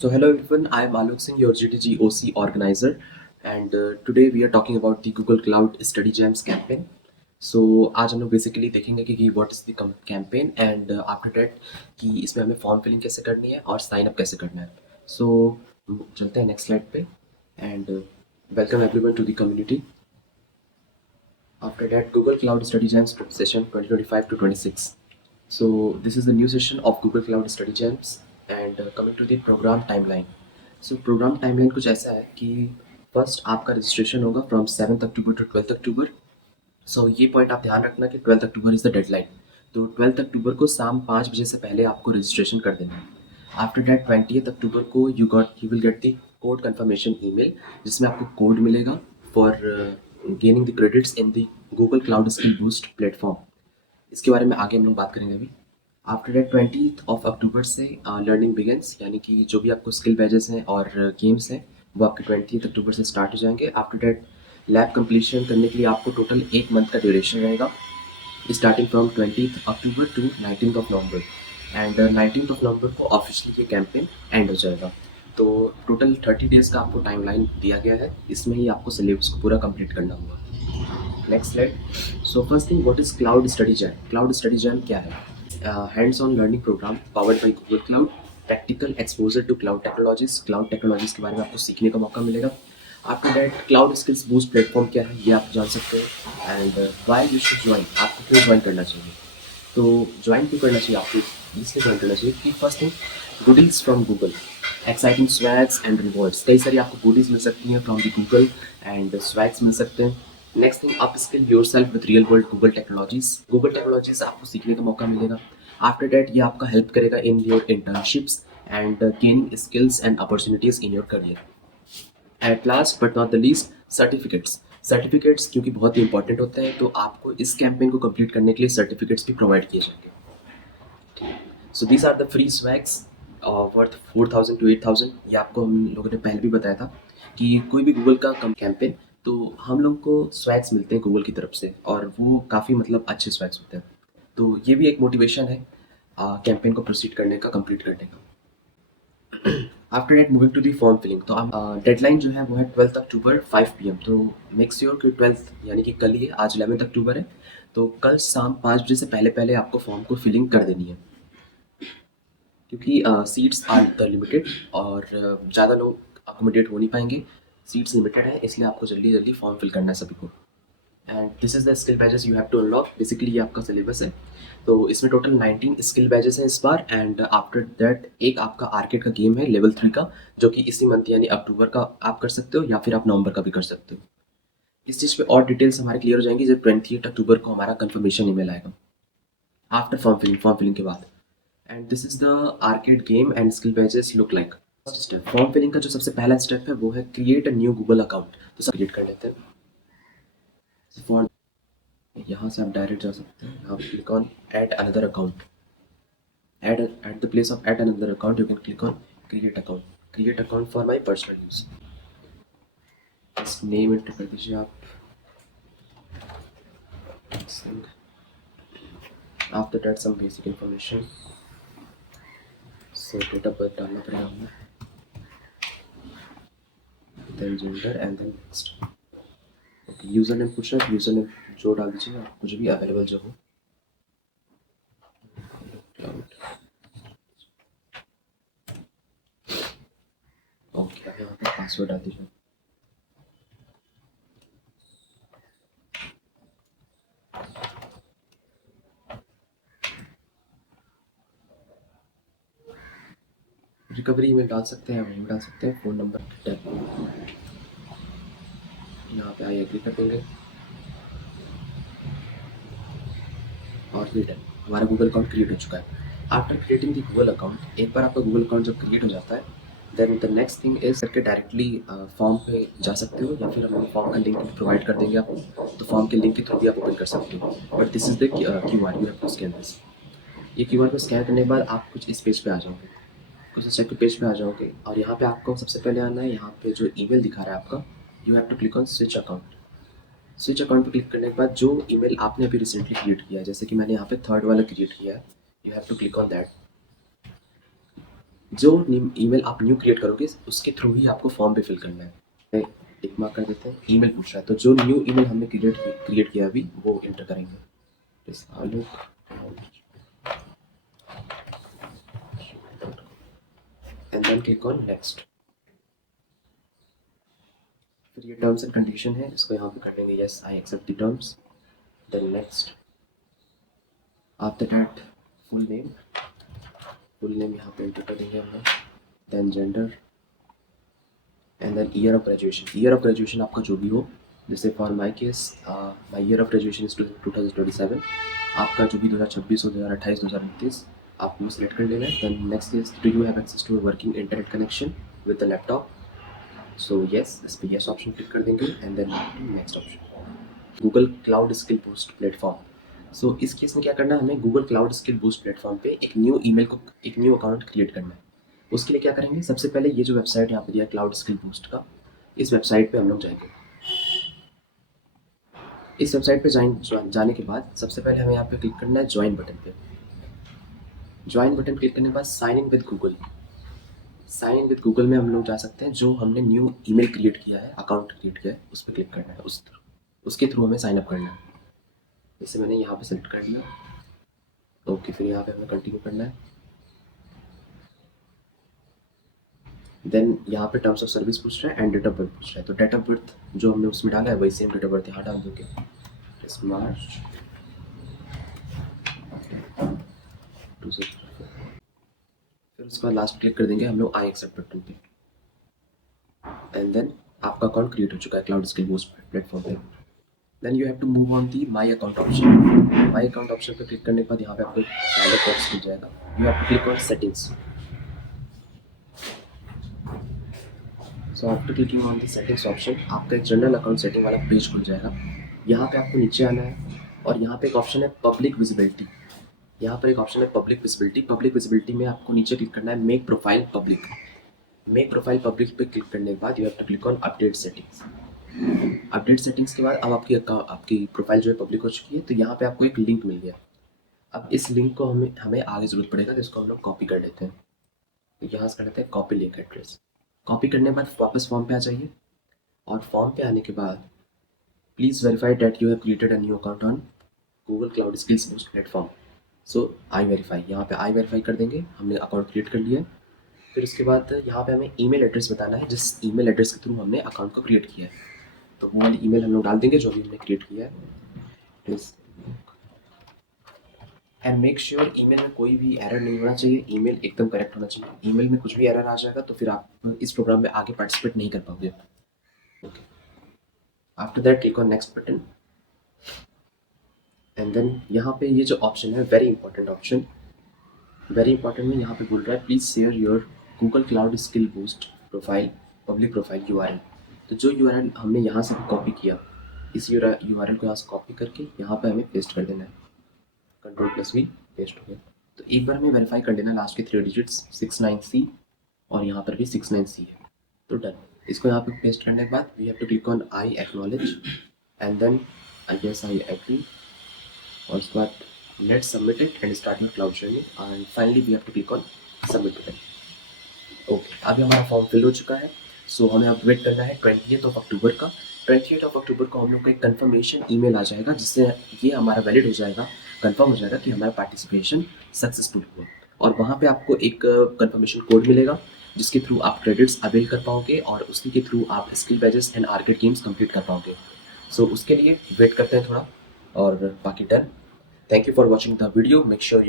So hello everyone, I am Alok Singh, your GTG OC organizer, and today we are talking about the Google Cloud Study Jams campaign. So आज हम लोग basically देखेंगे कि what is the campaign and after that कि इसमें हमें form filling कैसे करनी है और साइन अप कैसे करना है. सो चलते हैं नेक्स्ट स्लाइड पे and welcome everyone to the community. After that, Google Cloud Study Jams session 2025 to 26. So this is the new session of Google Cloud Study Jams and coming to the program timeline. So program timeline कुछ ऐसा है कि first आपका registration होगा from 7th October to 12th अक्टूबर. सो ये point आप ध्यान रखना कि 12th October is the deadline. तो 12th अक्टूबर को शाम 5 बजे से पहले आपको रजिस्ट्रेशन कर देना है. आफ्टर दैट 20th अक्टूबर को you will get the code confirmation email जिसमें आपको कोड मिलेगा for gaining the credits in the Google cloud skill boost platform. इसके बारे में आगे हम लोग बात करेंगे अभी. After that 20th of October से लर्निंग बिगेंस, यानी कि जो भी आपको स्किल बैजेस हैं और गेम्स हैं वो आपके 20th अक्टूबर से स्टार्ट हो जाएंगे. आफ्टर दैट लैब कंप्लीशन करने के लिए आपको टोटल 1 मंथ का ड्यूरेशन रहेगा starting from 20th October to 19th of November. And 19th of November को ऑफिशियली ये कैंपेन एंड हो जाएगा. तो टोटल 30 डेज़ का आपको टाइमलाइन दिया गया है. इसमें ही आपको सिलेबस को पूरा कंप्लीट करना होगा. Next slide. So first thing, what is cloud study jam. Cloud study jam क्या है? Hands on learning program powered by Google cloud, practical exposure to cloud technologies के बारे में आपको सीखने का मौका मिलेगा. After that cloud skills boost platform क्या है ये आप जान सकते हैं. And why you should join, आपको क्यों ज्वाइन करना चाहिए. तो ज्वाइन क्यों करना चाहिए आपको, इसलिए ज्वाइन करना चाहिए कि first thing, goodies from Google, exciting swags and rewards. कई सारी आपको गुडीज मिल सकती हैं from the Google and swags मिल सकते हैं. Next thing, upskill yourself with real world Google technologies आपको सीखने का मौका मिलेगा. आफ्टर दैट ये आपका हेल्प करेगा in your internships and gaining skills and opportunities in your career. At last but not the least, certificates क्योंकि बहुत ही इंपॉर्टेंट होते हैं, तो आपको इस कैंपेन को कंप्लीट करने के लिए सर्टिफिकेट्स भी प्रोवाइड किए जाएंगे. So these are the free swags worth 4,000 to 8,000. ये आपको हम लोगों ने पहले भी बताया था कि कोई भी गूगल का कैंपेन तो हम लोग को स्वैग्स मिलते हैं गूगल की तरफ से और वो काफ़ी मतलब अच्छे स्वैग्स होते हैं. तो ये भी एक मोटिवेशन है कैंपेन को प्रोसीड करने का, कंप्लीट करने का. After that moving to the form filling. तो डेडलाइन जो है वो है 12th अक्टूबर 5 PM. तो मेक श्योर कि 12th यानी कि कल ही है, आज 11th अक्टूबर है, तो कल शाम 5 बजे से पहले पहले आपको फॉर्म को फिलिंग कर देनी है क्योंकि सीट्स आर द लिमिटेड और ज़्यादा लोग अकोमोडेट हो नहीं पाएंगे. सीट्स लिमिटेड है, इसलिए आपको जल्दी जल्दी फॉर्म फिल करना है सभी को. And this is the skill badges you have to unlock. Basically ये आपका सिलेबस है. तो इसमें टोटल 19 स्किल बैजेस हैं इस बार. एंड आफ्टर दैट एक आपका आर्केड का गेम है लेवल 3 का, जो कि इसी मंथ यानी अक्टूबर का आप कर सकते हो या फिर आप नवंबर का भी कर सकते हो. इस चीज़ पे और डिटेल्स हमारे क्लियर हो जाएंगी जब 28 अक्टूबर को हमारा कंफर्मेशन ईमेल आएगा आफ्टर फॉर्म फिलिंग के बाद. And this is the arcade game and skill badges look like. First step, form filling का जो सबसे पहला स्टेप है वो है create a new Google account. तो सब क्रिएट कर लेते हैं. फॉर यहाँ से आप डायरेक्ट जा सकते हैं. आप click on add another account. At the place of add another account, you can click on create account. Create account for my personal use. Just name enter कर दीजिए आप. After that some basic information. So date of birth डालना पड़ेगा हमें. Then gender and then next. Okay, username पूछ रहा है. username जो डाल दीजिए आप, कुछ भी अवेलेबल जो हो. Cloud. ओके, अब यहाँ पे पासवर्ड डाल दीजिए. रिकवरी ईमेल डाल सकते हैं, वहीं डाल सकते हैं. फ़ोन नंबर टैप यहाँ पे आई एग्री कर देंगे और ये डन. हमारा गूगल अकाउंट क्रिएट हो चुका है. After creating the Google account, एक बार आपका गूगल अकाउंट जब क्रिएट हो जाता है, then the next thing is करके डायरेक्टली फॉर्म पे जा सकते हो या फिर हम फॉर्म का लिंक प्रोवाइड कर देंगे आपको. तो फॉर्म के लिंक के थ्रू भी आप ओपन कर सकते हो. But this is the QR, you have to scan this. ये QR को स्कैन करने के बाद आप कुछ इस पेज पे आ जाओगे, कुछ इस टाइप के पेज पे आ जाओगे और यहाँ पे आपको सबसे पहले आना है. यहाँ पे जो ईमेल दिखा रहा है आपका, you have to click on switch account. Switch account पे क्लिक करने के बाद जो ईमेल आपने अभी रिसेंटली क्रिएट किया है, जैसे कि मैंने यहाँ पे थर्ड वाला क्रिएट किया है, you have to click on that. जो ईमेल आप न्यू क्रिएट करोगे उसके थ्रू ही आपको फॉर्म पे फिल करना है। टिक मार्क कर देते हैं, ईमेल पूछ रहा है तो जो न्यू ईमेल हमने क्रिएट किया अभी वो इंटर करेंगे। This Alok and then click on next। फिर ये टर्म्स एंड कंडीशन है, इसको यहाँ पे कर देंगे yes I accept the terms. Then next, after that full name यहाँ पे एंटर करेंगे हम लोग। Then gender and then year of graduation. Year of graduation आपका जो भी हो, जैसे for my case my year of graduation is 2027। आपका जो भी 2026 हो, 2028, 2029 आप वो सिलेक्ट कर लेना है। Then next is do you have access to working internet connection with the laptop. So yes, इस पर येस ऑप्शन क्लिक कर देंगे and then next option, Google cloud skill boost platform. So इस केस में क्या करना है, हमें Google cloud skill boost platform पे एक न्यू अकाउंट क्रिएट करना है। उसके लिए क्या करेंगे, सबसे पहले ये जो वेबसाइट यहाँ पे दिया है क्लाउड स्किल बूस्ट का, इस वेबसाइट पे हम लोग जाएंगे। इस वेबसाइट पे जाने के बाद सबसे पहले हमें यहाँ पे क्लिक करना है ज्वाइन बटन पे। ज्वाइन बटन क्लिक करने के बाद sign in with Google. Sign in with Google में हम लोग जा सकते हैं, जो हमने न्यू ईमेल क्रिएट किया है, अकाउंट क्रिएट किया है, उस पर क्लिक करना है, उसके थ्रू हमें साइन अप करना है। जैसे मैंने यहाँ पे सेलेक्ट कर लिया, ओके। फिर यहाँ पे हमें कंटिन्यू करना है। देन यहाँ पे टर्म्स ऑफ सर्विस पूछ रहा है एंड डेट ऑफ बर्थ पूछ रहा है, तो डेट ऑफ बर्थ जो हमने उसमें डाला है वही सेम डेट ऑफ बर्थ यहाँ डाल दोगे, मार्च 2024। फिर उसके बाद लास्ट क्लिक कर देंगे हम लोग आई एक्सेप्ट बटन पे एंड देन आपका अकाउंट क्रिएट हो चुका है क्लाउड स्किल बूस्ट प्लेटफॉर्म पे। Then you have to move on the my account option. My account option पे क्लिक करने के बाद यहाँ पे आपको डायलॉग बॉक्स मिल जाएगा। You have to click on settings. So after clicking on the settings option, आपका एक जनरल अकाउंट सेटिंग वाला पेज खुल जाएगा। यहाँ पे आपको नीचे आना है और यहाँ पे एक ऑप्शन है पब्लिक विजिबिलिटी। यहाँ पर एक ऑप्शन है पब्लिक विजिबिलिटी। पब्लिक विजिबिलिटी में आपको नीचे क्लिक करना है make profile public. Make profile public पे क्लिक करने के बाद you have to click on update settings. Update settings के बाद अब आपकी प्रोफाइल जो है पब्लिक हो चुकी है, तो यहाँ पे आपको एक लिंक मिल गया। अब इस लिंक को हमें आगे ज़रूरत पड़ेगा, तो इसको हम लोग कॉपी कर लेते हैं। तो यहाँ से कर लेते हैं कॉपी लिंक एड्रेस। कॉपी करने के बाद वापस फॉर्म पे आ जाइए और फॉर्म पे आने के बाद please verify that you have created a new account on Google cloud skills boost platform. So I verify, यहाँ पे आई वेरीफाई कर देंगे, हमने अकाउंट क्रिएट कर लिया है। फिर उसके बाद यहाँ पे हमें ईमेल एड्रेस बताना है जिस ईमेल एड्रेस के थ्रू हमने अकाउंट को क्रिएट किया है, तो वो वाली ईमेल हम लोग डाल देंगे जो भी हमने क्रिएट किया है। एंड मेक श्योर ईमेल में कोई भी एरर नहीं होना चाहिए, ईमेल एकदम करेक्ट होना चाहिए। ईमेल में कुछ भी एरर आ जाएगा तो फिर आप इस प्रोग्राम में आगे पार्टिसिपेट नहीं कर पाओगे। Okay, after that click on next button and then यहाँ पे ये जो ऑप्शन है very important option, very important में यहाँ पे बोल रहा है please share your Google cloud skill boost profile public profile URL। तो जो URL हमने यहाँ से कॉपी किया, इस URL को यहाँ से कॉपी करके यहाँ पे हमें पेस्ट कर देना है। Ctrl+V पेस्ट हो गया। तो एक बार में वेरीफाई कर लेना लास्ट के 3 डिजिट्स 69C और यहाँ पर भी 69C है, तो डन। इसको यहाँ पे पेस्ट करने के बाद we have to click on I acknowledge and then I guess I agree, और उसके बाद let's submit it and start your cloud journey and finally we have to click on submit button. Okay, अभी हमारा form fill हो चुका है। सो हमें अब वेट करना है 20 अक्टूबर का। 20 अक्टूबर को हम लोग को एक कंफर्मेशन ईमेल आ जाएगा जिससे ये हमारा वैलिड हो जाएगा, कंफर्म हो जाएगा कि हमारा पार्टिसिपेशन सक्सेसफुल हुआ। और वहाँ पे आपको एक कंफर्मेशन कोड मिलेगा जिसके थ्रू आप क्रेडिट्स अवेल कर पाओगे और उसी के थ्रू आप skill badges and arcade games complete कर पाओगे। सो उसके लिए वेट करते हैं थोड़ा और बाकी done. Thank you for watching the video. Make sure